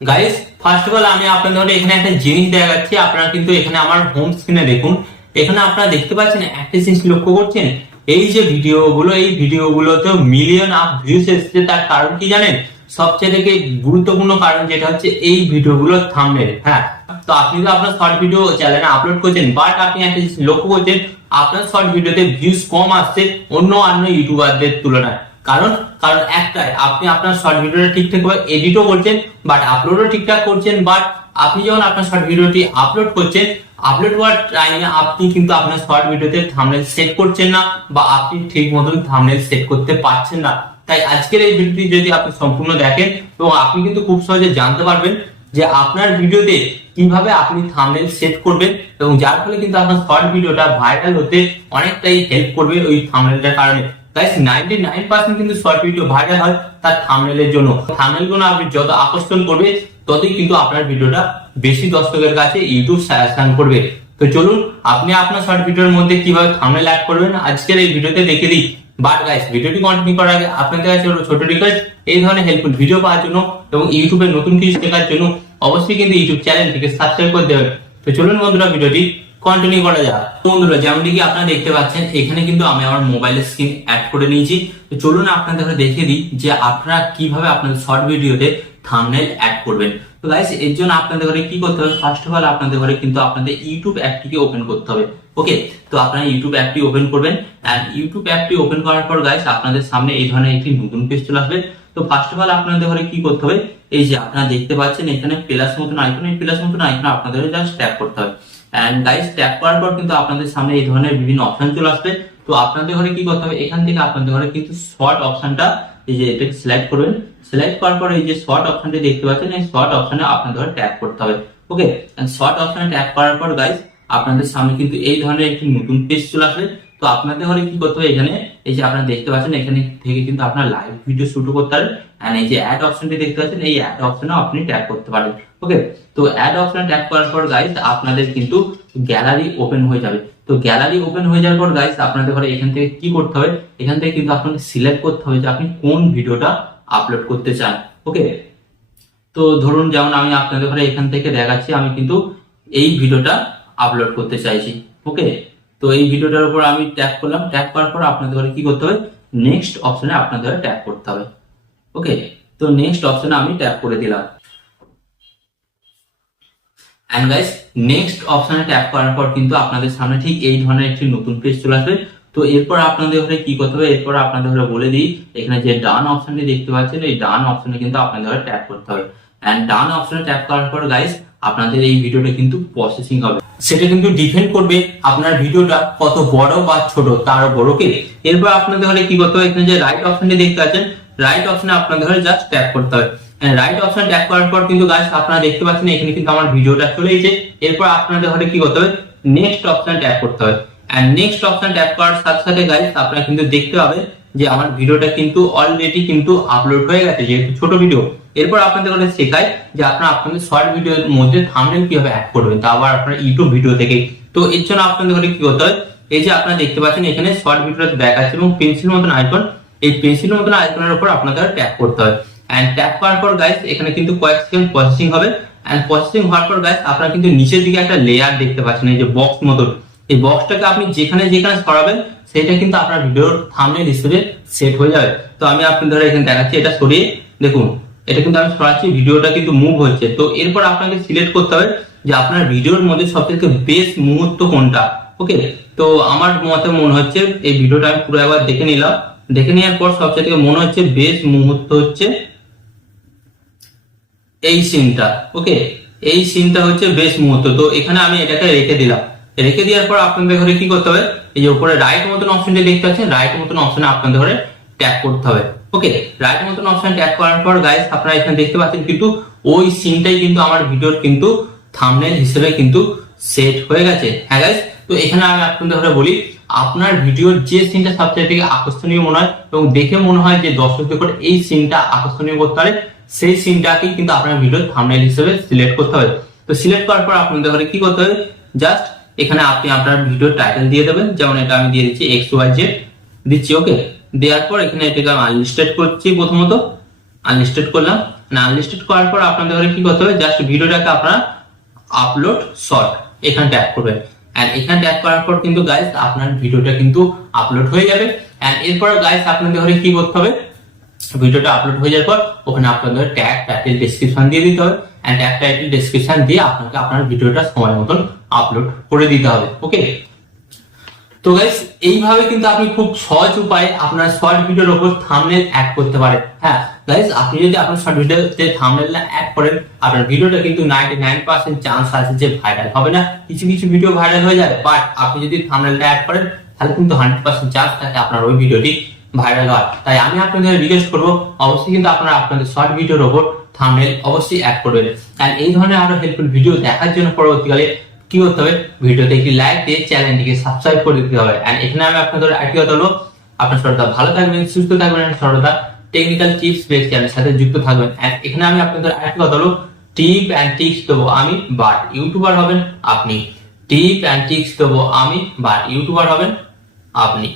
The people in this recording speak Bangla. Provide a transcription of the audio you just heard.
গাইস, ফার্স্ট অফ অল আমি আপনাদের এখানে একটা জিনিস দেখাচ্ছি। আপনারা কিন্তু এখানে আমার হোম স্ক্রিনে দেখুন, এখানে আপনারা দেখতে পাচ্ছেন একটা জিনিস লক্ষ্য করছেন, এই যে ভিডিওগুলো, এই ভিডিওগুলোতে মিলিয়ন আপ ভিউজ এসেছে। তার কারণ কি জানেন? সবচেয়ে থেকে গুরুত্বপূর্ণ কারণ যেটা হচ্ছে এই ভিডিওগুলোর থাম্বনেল। হ্যাঁ, তো আপনি তো আপনার শর্ট ভিডিও চ্যানেলে আপলোড করছেন, বাট আপনি একটা জিনিস লক্ষ্য করছেন, আপনার শর্ট ভিডিওতে ভিউজ কম আসছে অন্য ইউটিউবারদের তুলনায়। কারণ কারণ একটাই, আপনি আপনার শর্ট ভিডিওটা ঠিকঠাক ভাবে এডিটও করছেন, বাট আপলোডও ঠিকঠাক করছেন। বাট আপনি যখন আপনার শর্ট ভিডিওটি আপলোড করছেন, আপলোড করার টাইমে আপনি কিন্তু আপনার শর্ট ভিডিওতে থাম্বনেল সেট করছেন না, বা আপনি ঠিক মতন থাম্বনেল সেট করতে পারছেন না। তাই আজকের এই ভিডিওটি যদি আপনি সম্পূর্ণ দেখেন, এবং আপনি কিন্তু খুব সহজে জানতে পারবেন যে আপনার ভিডিওতে কিভাবে আপনি থাম্বনেল সেট করবেন, এবং যার ফলে কিন্তু আপনার শর্ট ভিডিওটা ভাইরাল হতে অনেকটাই হেল্প করবে ওই থাম্বনেলটার কারণে। গাইস, 99% কিন্তু শর্ট ভিডিও ভাইরাল হয় তার থাম্বনেলের জন্য। থাম্বনেল গুলো আপনি যত আকর্ষণ করবে, ততই কিন্তু আপনার ভিডিওটা বেশি দর্শকের কাছে ইউটিউব সাজেশন করবে। তো চলুন আপনি আপনার শর্ট ভিডিওর মধ্যে কিভাবে থাম্বনেল অ্যাড করবেন আজকের এই ভিডিওতে দেখে দিই। বাট গাইস, ভিডিওটি কন্টিনিউ করার আগে আপনাদের কাছে ছোট রিকোয়েস্ট, এই ধরনের হেল্পফুল ভিডিও পাওয়ার জন্য এবং ইউটিউবে নতুন কিছু শেখার জন্য অবশ্যই কিন্তু ইউটিউব চ্যানেলটিকে সাবস্ক্রাইব করে দেবেন। তো চলুন বন্ধুরা, ভিডিওটি কন্টিনিউ করা যাক। তো বন্ধুরা, যেমনটি কি আপনারা দেখতে পাচ্ছেন, এখানে কিন্তু আমি আমার মোবাইলের স্ক্রিন অ্যাড করে নিয়েছি। তো চলুন আপনাদের দেখিয়ে দিই যে আপনারা কিভাবে আপনাদের শর্ট ভিডিওতে থাম্বনেল অ্যাড করবেন। তো গাইস, এর জন্য আপনাদের ঘরে কি করতে হবে? ফার্স্ট অফ অল আপনাদের ঘরে কিন্তু আপনাদের ইউটিউব অ্যাপটিকে ওপেন করতে হবে। ওকে, তো আপনারা ইউটিউব অ্যাপটি ওপেন করবেন, এন্ড ইউটিউব অ্যাপটি ওপেন করার পর গাইস আপনাদের সামনে এই ধরনের একটি নতুন পেজ চলে আসবে। তো ফার্স্ট অফ অল আপনাদের ঘরে কি করতে হবে? এই যে আপনারা দেখতে পাচ্ছেন এখানে প্লাস মতন আইকন, এই প্লাস মতন আইকন আপনাদের জাস্ট ট্যাপ করতে হবে। এন্ড গাইস, ট্যাপ করার পর কিন্তু আপনাদের সামনে এই ধরনের বিভিন্ন অপশন চলে আসবে। তো আপনাদের ঘরে কি করতে হবে? এখান থেকে আপনাদের ঘরে কিন্তু শর্ট অপশনটা, এই যে এটাকে সিলেক্ট করবেন। সিলেক্ট করার পর এই যে শর্ট অপশনটি দেখতে পাচ্ছেন, এই শর্ট অপশনে আপনাদের ঘরে ট্যাপ করতে হবে। ওকে, শর্ট অপশনে ট্যাপ করার পর গাইস আপনাদের সামনে কিন্তু এই ধরনের একটি নতুন পেজ চলে আসবে। তো আপনাদের ঘরে কি করতে হবে? এখানে এই যে আপনারা দেখতে পাচ্ছেন, এখানে থেকে কিন্তু আপনার লাইভ ভিডিও শুট করতে পারেন। এন্ড এই যে অ্যাড অপশনটি দেখতে পাচ্ছেন, এই অ্যাড অপশনে আপনি ট্যাপ করতে পারেন। ওকে, তো অ্যাড অপশনে ট্যাপ করার পর গাইস আপনাদের কিন্তু গ্যালারি ওপেন হয়ে যাবে। তো গ্যালারি ওপেন হয়ে যাওয়ার পর গাইস আপনাদের ঘরে এখান থেকে কি করতে হবে? এখান থেকে কিন্তু আপনাকে সিলেক্ট করতে হবে যে আপনি কোন ভিডিওটা আপলোড করতে চান। ওকে, তো ধরুন যেমন আমি আপনাদের ঘরে এখান থেকে দেখাচ্ছি, আমি কিন্তু এই ভিডিওটা আপলোড করতে চাইছি। ওকে, তো এই ভিডিওটার উপর আমি ট্যাপ করলাম। ট্যাপ করার পর আপনাদের ঘরে কি করতে হবে? নেক্সট অপশনে আপনাদের ট্যাপ করতে হবে। ওকে, তো নেক্সট অপশনে আমি ট্যাপ করে দিলাম। এন্ড গাইস, নেক্সট অপশনে ট্যাপ করার পর কিন্তু আপনাদের সামনে ঠিক এই ধরনের একটি নতুন পেজ চলে আসবে। তো এরপর আপনাদের ঘরে কি করতে হবে? এরপর আপনাদের ঘরে বলে দিই, এখানে যে ডান অপশনটি দেখতে পাচ্ছেন, এই ডান অপশনে কিন্তু আপনাদের ঘরে ট্যাপ করতে হবে। এন্ড ডান অপশনে ট্যাপ করার পর গাইস আপনাদের এই ভিডিওটা কিন্তু প্রসেসিং হবে। সেটা কিন্তু ডিপেন্ড করবে আপনার ভিডিওটা কত বড় বা ছোট তার উপর। ওকে, এরপর আপনাদের ঘরে কি করতে হবে? এখানে যে রাইট অপশনটি দেখতে পাচ্ছেন, রাইট অপশনে আপনাদের ঘরে জাস্ট ট্যাপ করতে হবে। রাইট অপশন ট্যাপ করার পর কিন্তু গাইস আপনারা দেখতে পাচ্ছেন এখানে কিন্তু আমার ভিডিওটা চলে এসেছে। এরপর আপনাদের ঘরে কি করতে হবে? নেক্সট অপশন ট্যাপ করতে হবে। এন্ড নেক্সট অপশন ট্যাপ করার সাথে সাথে গাইস আপনারা কিন্তু দেখতে পাবেন যে আমার ভিডিওটা কিন্তু অলরেডি কিন্তু আপলোড হয়ে গেছে, যেহেতু ছোট ভিডিও। এরপর আপনাদের ঘরে শেখায় যে আপনারা আপনাদের শর্ট ভিডিওর মধ্যে থাম্বনেল কিভাবে অ্যাড করবেন, তা আবার আপনার ইউটিউব ভিডিও থেকে। তো এর জন্য আপনাদের ঘরে কি করতে হয়? এই যে আপনারা দেখতে পাচ্ছেন এখানে শর্ট ভিডিওতে দেখাচ্ছে এবং পেন্সিল মতন আইকন, এই পেন্সিল মতন আইকনের উপর আপনাদের ট্যাপ করতে হয়। এন্ড ট্যাপ করার পর গাইস এখানে কিন্তু কয়েক সেকেন্ড প্রসেসিং হবে। এন্ড প্রসেসিং হওয়ার পর গাইস আপনারা কিন্তু নিচের দিকে একটা লেয়ার দেখতে পাচ্ছেন, এই যে বক্স মতন। এই বক্সটাকে আপনি যেখানে যেখানে সরাবেন সেটা কিন্তু আপনার ভিডিওর থাম্বনেল হিসেবে সেট হয়ে যাবে। তো আমি আপনাদের এখানে দেখাচ্ছি, এটা সরিয়ে দেখুন, এটা কিন্তু আমি সরাচ্ছি, ভিডিওটা কিন্তু মুভ হচ্ছে। তো এরপর আপনাকে সিলেক্ট করতে হবে যে আপনার ভিডিওর মধ্যে সবথেকে বেস্ট মুহূর্ত কোনটা। ওকে, তো আমার মতে মনে হচ্ছে এই ভিডিওটা আমি পুরো একবার দেখে নিলাম। দেখে নেওয়ার পর সবচেয়ে মনে হচ্ছে বেস্ট মুহূর্ত হচ্ছে এই সিনটা। ওকে, এই সিনটা হচ্ছে বেস্ট মুহূর্ত। তো এখানে আমি এটাকে রেখে দিলাম। রেখে দেওয়ার পর আপনাদের ঘরে কি করতে হবে? এই যে উপরে রাইট মতন অপশনটা দেখতে পাচ্ছেন, রাইট মতন অপশনে আপনাদের ঘরে ট্যাপ করতে হবে। ওকে, রাইট মতন অপশন ট্যাপ করার পর গাইস আপনারা এখানে দেখতে পাচ্ছেন কিন্তু ওই সিনটাই কিন্তু আমার ভিডিওর কিন্তু থাম্বনেল হিসেবে কিন্তু সেট হয়ে গেছে। হ্যাঁ গাইস, তো এখানে আমি আপনাদের ঘরে বলি, আপনার ভিডিওর যে সিনটা সবচেয়ে থেকে আকর্ষণীয় মনে হয় এবং দেখে মনে হয় যে দর্শকদের করে এই সিনটা আকর্ষণীয় করতে পারে, সেই সিনটাকে কিন্তু আপনার ভিডিওর থাম্বনেল হিসেবে সিলেক্ট করতে হবে। তো সিলেক্ট করার পর আপনাদের ঘরে কি করতে হবে? জাস্ট এখানে আপনি আপনার ভিডিওর টাইটেল দিয়ে দেবেন, যেমন এটা আমি দিয়ে দিচ্ছি XYZ দিচ্ছি। ওকে, দেওয়ার পর এখানে এটাকে আমি আনলিস্টেড করছি, প্রথমত আনলিস্টেড করলাম। না আনলিস্টেড করার পর আপনাদের কি করতে হবে, জাস্ট ভিডিওটাকে আপনারা আপলোড শর্ট এখানে ট্যাপ করবেন। এন্ড এখানে ট্যাপ করার পর কিন্তু গাইস আপনার ভিডিওটা কিন্তু আপলোড হয়ে যাবে। এন্ড এরপর গাইস আপনাদের কি করতে হবে, ভিডিওটা আপলোড হয়ে যাওয়ার পর ওখানে আপনাদের ট্যাগ টাইটেল ডেসক্রিপশন দিয়ে দিতে হবে। এন্ড ট্যাগ টাইটেল ডেসক্রিপশন দিয়ে আপনাকে আপনার ভিডিওটা সময় মতন আপলোড করে দিতে হবে। ওকে, তো গাইস এইভাবে কিন্তু আপনি খুব সহজ উপায়ে আপনার শর্ট ভিডিওর উপর থাম্বনেল অ্যাড করতে পারেন। হ্যাঁ গাইস, আপনি যদি আপনার শর্ট ভিডিওতে থাম্বনেল অ্যাড করেন, আপনার ভিডিওটা কিন্তু 99% চান্স আছে যে ভাইরাল হবে না। কিছু কিছু ভিডিও ভাইরাল হয়ে যায়, বাট আপনি যদি থাম্বনেলটা অ্যাড করেন তাহলে কিন্তু 100% চান্স থাকে আপনার ওই ভিডিওটি ভাইরাল হয়। তাই আমি আপনাদের রিকোয়েস্ট করবো, অবশ্যই কিন্তু আপনারা আপনাদের শর্ট ভিডিওর উপর থাম্বনেল অবশ্যই অ্যাড করবেন। আর এই ধরনের আরো হেল্পফুল ভিডিও দেখার জন্য পরবর্তীকালে কি করতে হবে, ভিডিওতে একটি লাইক দিয়ে চ্যানেলটিকে সাবস্ক্রাইব করে দিতে হবে। এন্ড এখানে আমি আপনাদের আরেকটি কথা বলবো, আপনার সর্বদা ভালো থাকবেন, সুস্থ থাকবেন, সর্বদা টেকনিক্যাল টিপস বেস চ্যানেলের সাথে যুক্ত থাকবেন। এন্ড এখানে আমি আপনাদের আরেকটি কথা বলবো, টিপ এন্ড টিপস দেবো আমি, বাট ইউটিউবার হবেন আপনি। টিপ এন্ড টিপস দেবো আমি, বাট ইউটিউবার হবেন আপনি।